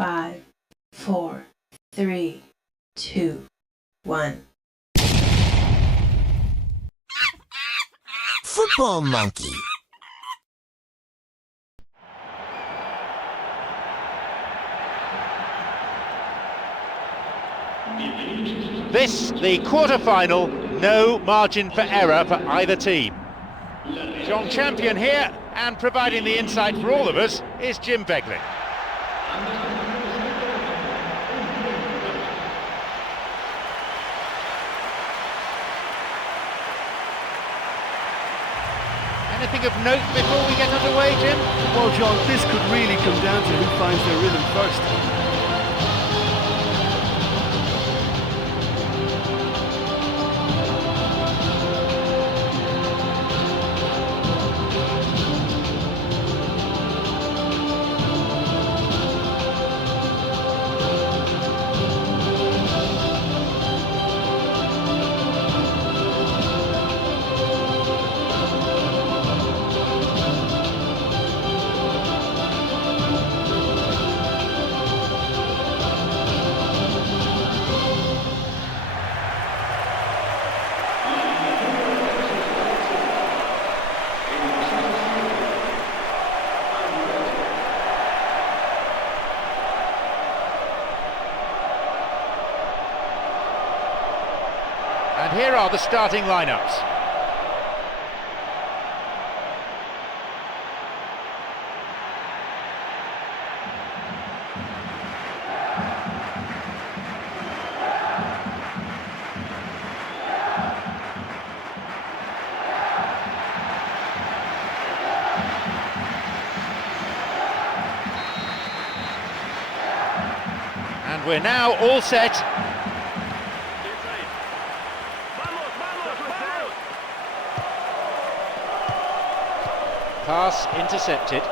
5, 4, 3, 2, 1. Football monkey. This, the quarter-final, no margin for error for either team. John Champion here, and providing the insight for all of us is Jim Beglin. Anything of note before we get underway, Jim? Well, John, this could really come down to who finds their rhythm first. And here are the starting lineups. And we're now all set. Pass intercepted.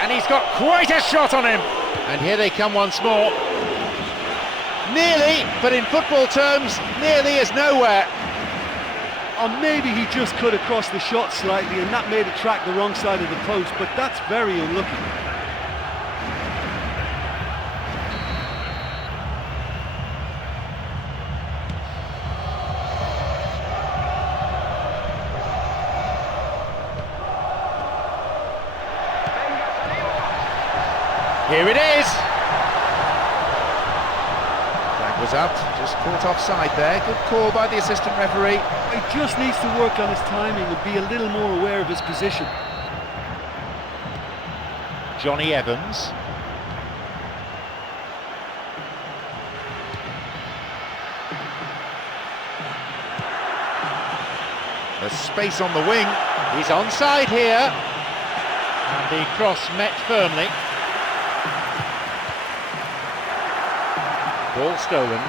And he's got quite a shot on him. And here they come once more. Nearly, but in football terms, nearly is nowhere. Or maybe he just cut across the shot slightly and that made it track the wrong side of the post, but that's very unlucky. Here it is! Flag was up, just caught offside there. Good call by the assistant referee. He just needs to work on his timing and be a little more aware of his position. Johnny Evans. There's space on the wing. He's onside here. And the cross met firmly. Ball stolen.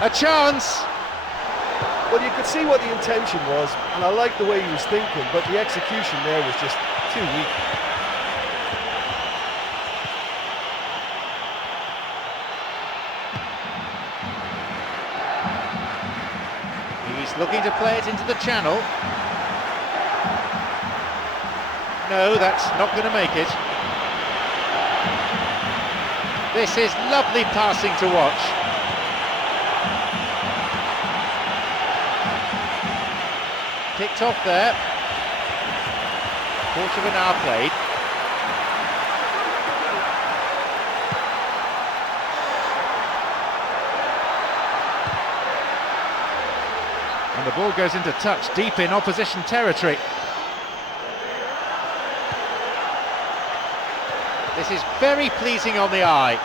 A chance! Well, you could see what the intention was, and I liked the way he was thinking, but the execution there was just too weak. He's looking to play it into the channel. No, that's not going to make it. This is lovely passing to watch. Picked off there. Quarter of an hour played. And the ball goes into touch deep in opposition territory. This is very pleasing on the eye.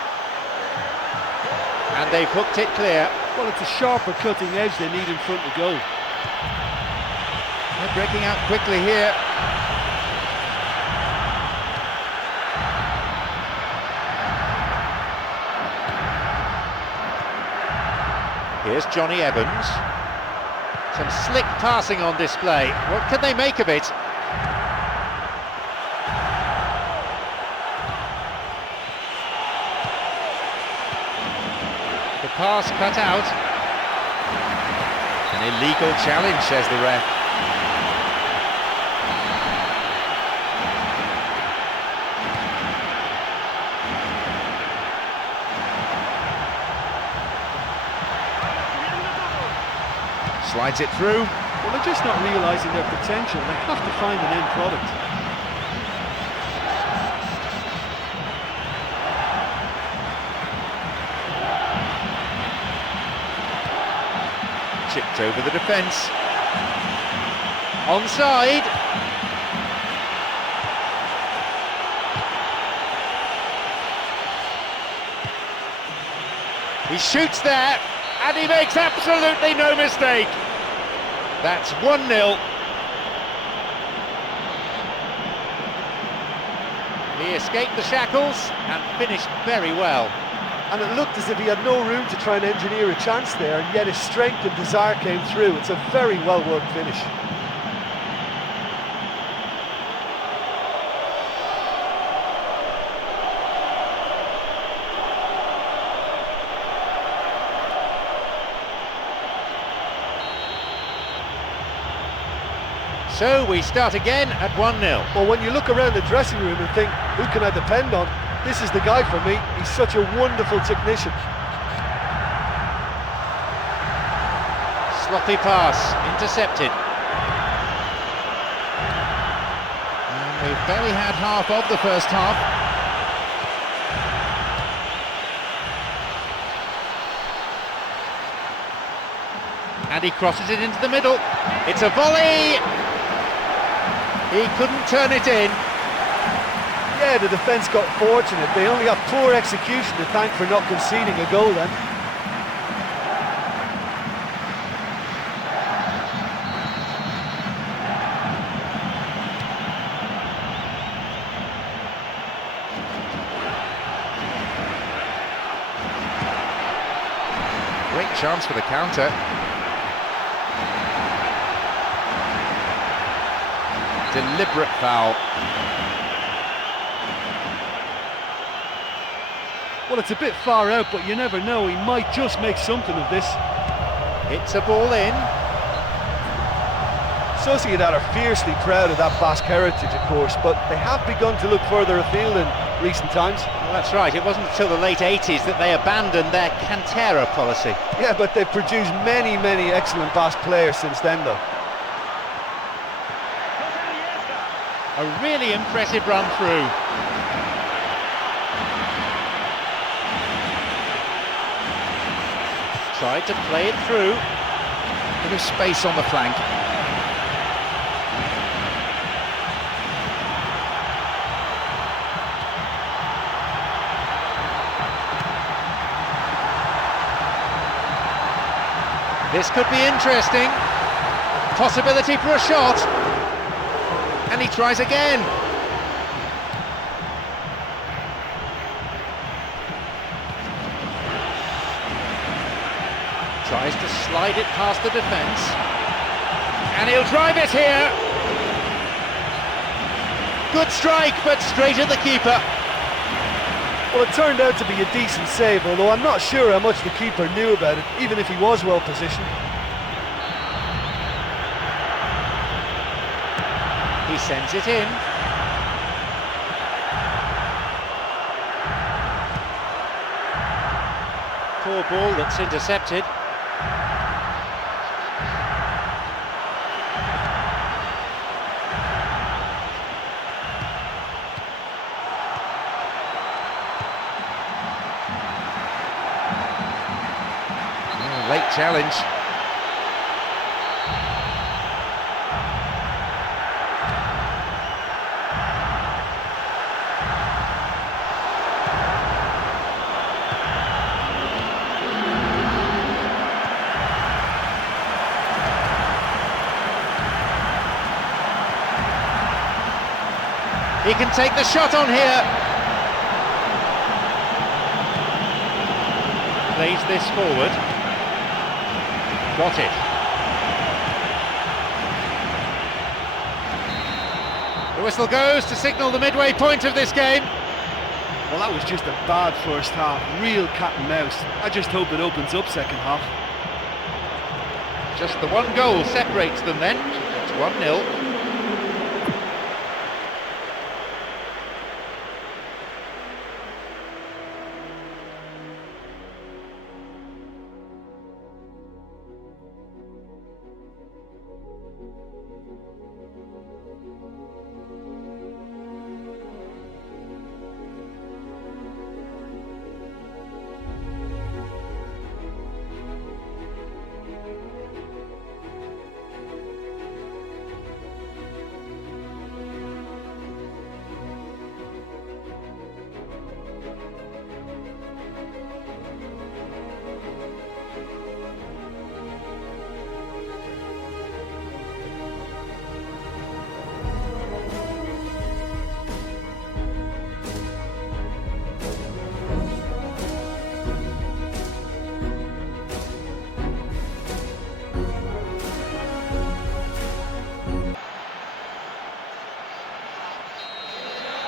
And they've hooked it clear. Well, it's a sharper cutting edge they need in front of goal. They're breaking out quickly here. Here's Johnny Evans. Some slick passing on display. What can they make of it? The pass cut out. An illegal challenge, says the ref. Slides it through. Well, they're just not realising their potential. They have to find an end product. Chipped over the defence. Onside. He shoots there, and he makes absolutely no mistake. That's 1-0. He escaped the shackles and finished very well. And it looked as if he had no room to try and engineer a chance there, and yet his strength and desire came through. It's a very well-worked finish. So we start again at 1-0. Well, when you look around the dressing room and think, who can I depend on? This is the guy for me. He's such a wonderful technician. Sloppy pass, intercepted. And we've barely had half of the first half. And he crosses it into the middle. It's a volley! He couldn't turn it in. Yeah, the defence got fortunate. They only have poor execution to thank for not conceding a goal then. Great chance for the counter. Deliberate foul. Well, it's a bit far out, but you never know. He might just make something of this. Hits a ball in. Sociedad are fiercely proud of that Basque heritage, of course, but they have begun to look further afield in recent times. Well, that's right. It wasn't until the late 80s that they abandoned their cantera policy. Yeah, but they've produced many excellent Basque players since then, though. A really impressive run through. Tried to play it through. Bit of space on the flank. This could be interesting. Possibility for a shot. And he tries again. Tries to slide it past the defence. And he'll drive it here. Good strike, but straight at the keeper. Well, it turned out to be a decent save, although I'm not sure how much the keeper knew about it, even if he was well positioned. He sends it in. Poor ball that's intercepted. Late challenge. He can take the shot on here. Plays this forward. spotted. The whistle goes to signal the midway point of this game. Well, that was just a bad first half, real cat and mouse. I just hope it opens up second half. Just the one goal separates them then. It's 1-0.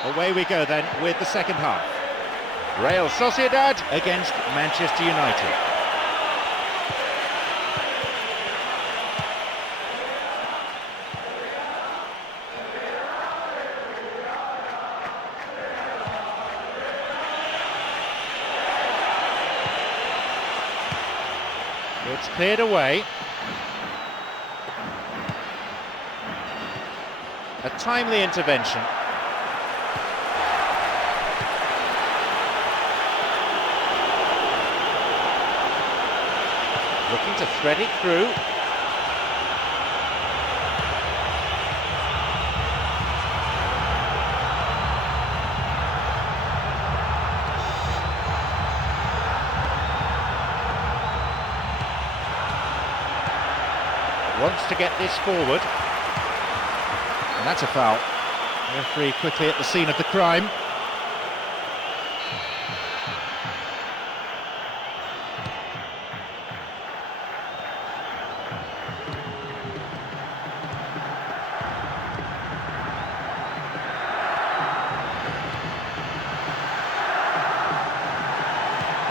Away we go then with the second half. Real Sociedad against Manchester United. It's cleared away. A timely intervention. Looking to thread it through. Wants to get this forward. And that's a foul. Referee quickly at the scene of the crime.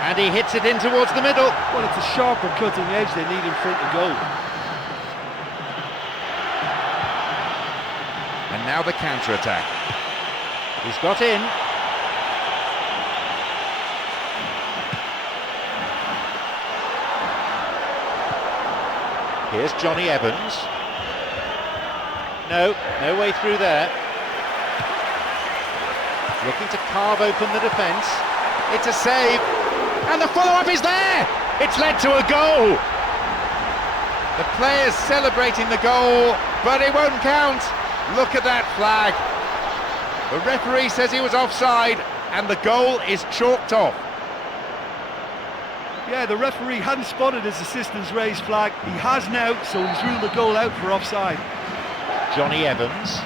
And he hits it in towards the middle. Well, it's a sharper cutting edge they need in front of goal. And now the counter-attack. He's got in. Here's Johnny Evans. No way through there. Looking to carve open the defence. It's a save. And the follow-up is there! It's led to a goal! The players celebrating the goal, but it won't count. Look at that flag. The referee says he was offside, and the goal is chalked off. Yeah, the referee hadn't spotted his assistant's raised flag. He has now, so he's ruled the goal out for offside. Johnny Evans.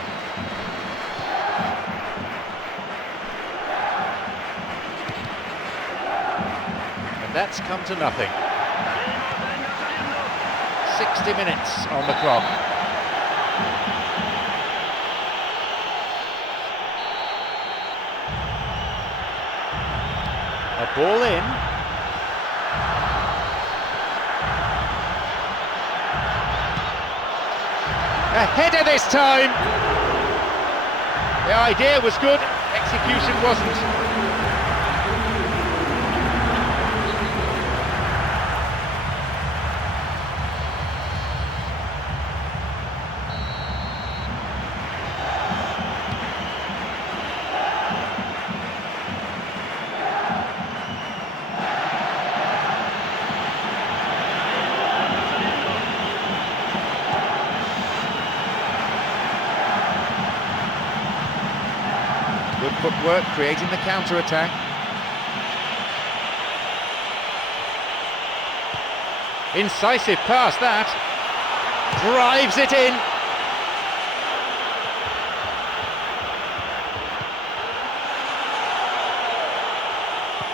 That's come to nothing. 60 minutes on the clock. A ball in. A header this time. The idea was good, execution wasn't. Good footwork, creating the counter-attack. Incisive pass that. Drives it in.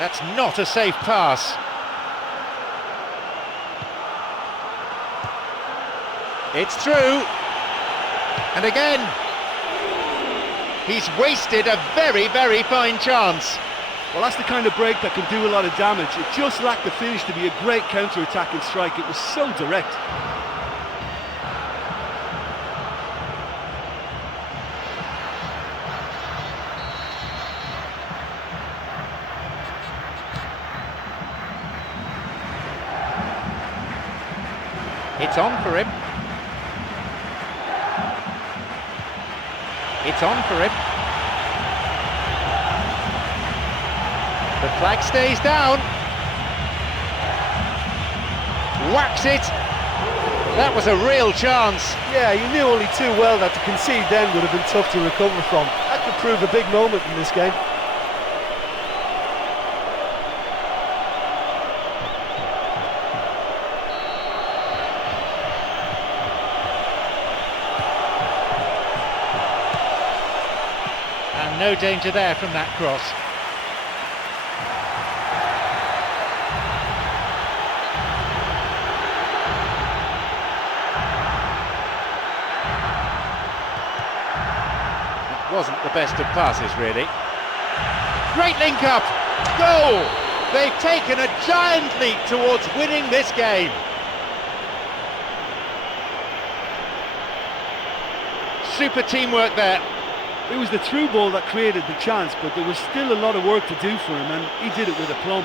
That's not a safe pass. It's through. And again, he's wasted a very, very fine chance. Well, that's the kind of break that can do a lot of damage. It just lacked the finish to be a great counter-attacking strike. It was so direct. It's on for him. It's on for him. The flag stays down. Whacks it. That was a real chance. Yeah, you knew only too well that to concede then would have been tough to recover from. That could prove a big moment in this game. And no danger there from that cross. Wasn't the best of passes, really. Great link up, goal! They've taken a giant leap towards winning this game. Super teamwork there. It was the through ball that created the chance, but there was still a lot of work to do for him, and he did it with aplomb.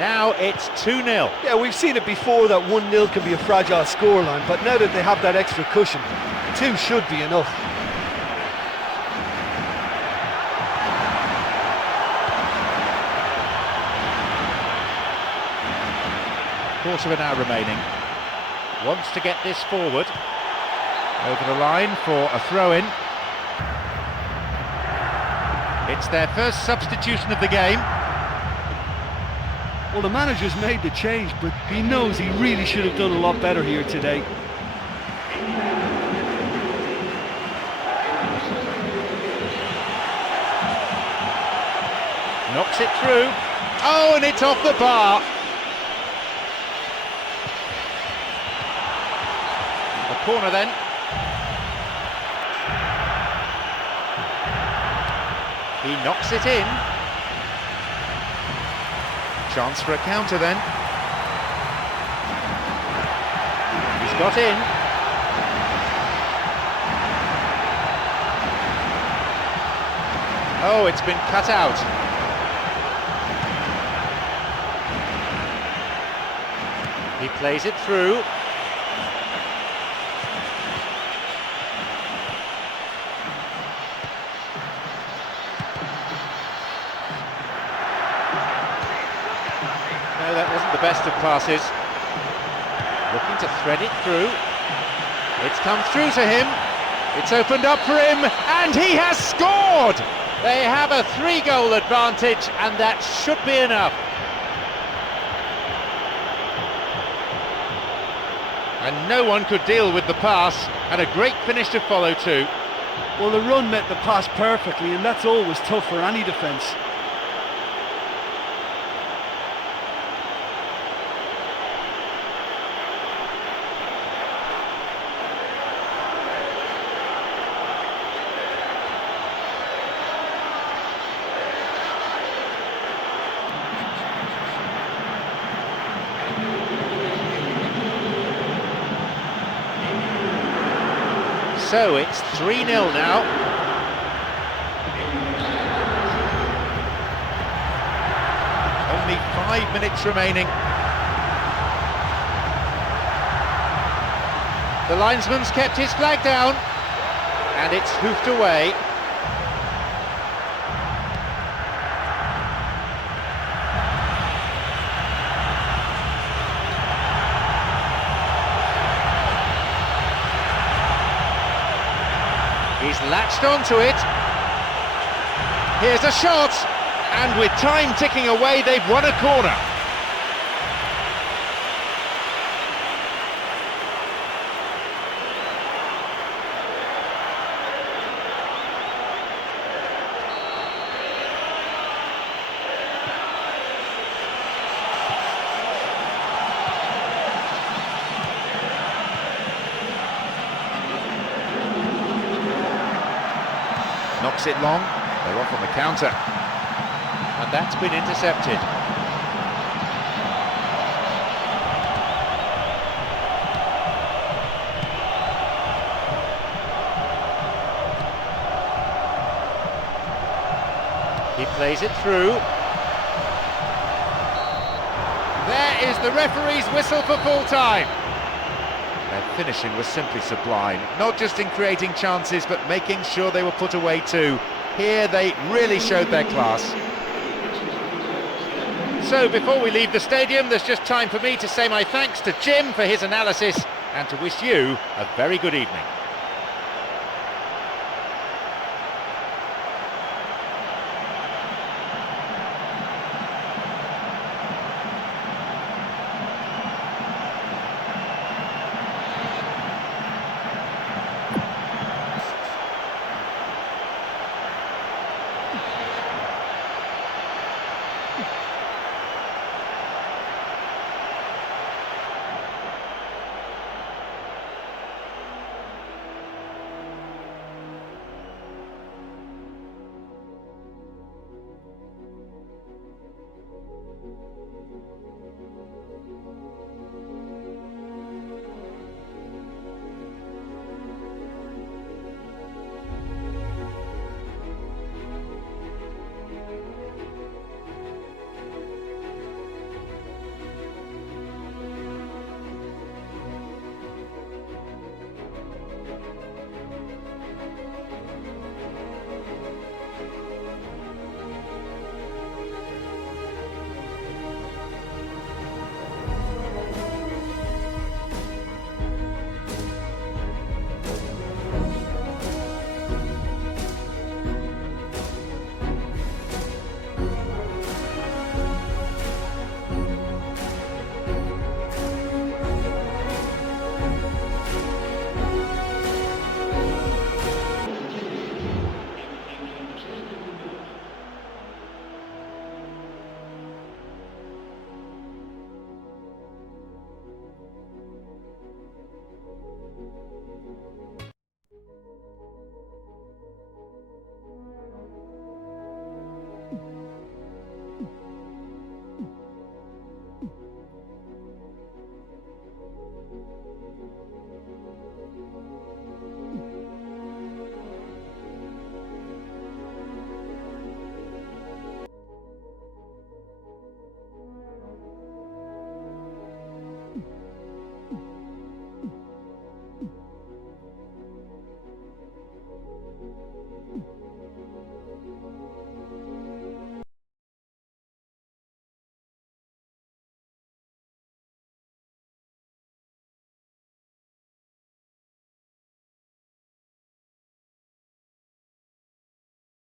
Now it's 2-0. Yeah, we've seen it before that 1-0 can be a fragile scoreline, but now that they have that extra cushion, 2 should be enough. Quarter of an hour remaining. Wants to get this forward. Over the line for a throw-in. It's their first substitution of the game. Well, the manager's made the change, but he knows he really should have done a lot better here today. Knocks it through. Oh, and it's off the bar. A corner then. He knocks it in. Chance for a counter then. He's got in. Oh, it's been cut out. He plays it through. No, that wasn't the best of passes. Looking to thread it through. It's come through to him. It's opened up for him, and he has scored! They have a 3-goal advantage, and that should be enough. And no one could deal with the pass, and a great finish to follow too. Well, the run met the pass perfectly, and that's always tough for any defence. So it's 3-0 now. Only 5 minutes remaining. The linesman's kept his flag down, and it's hoofed away. He's latched onto it. Here's a shot, and with time ticking away, they've won a corner. keeps it long. They're off on the counter. And that's been intercepted. He plays it through. There is the referee's whistle for full time. Their finishing was simply sublime, not just in creating chances, but making sure they were put away too. Here they really showed their class. So before we leave the stadium, there's just time for me to say my thanks to Jim for his analysis and to wish you a very good evening.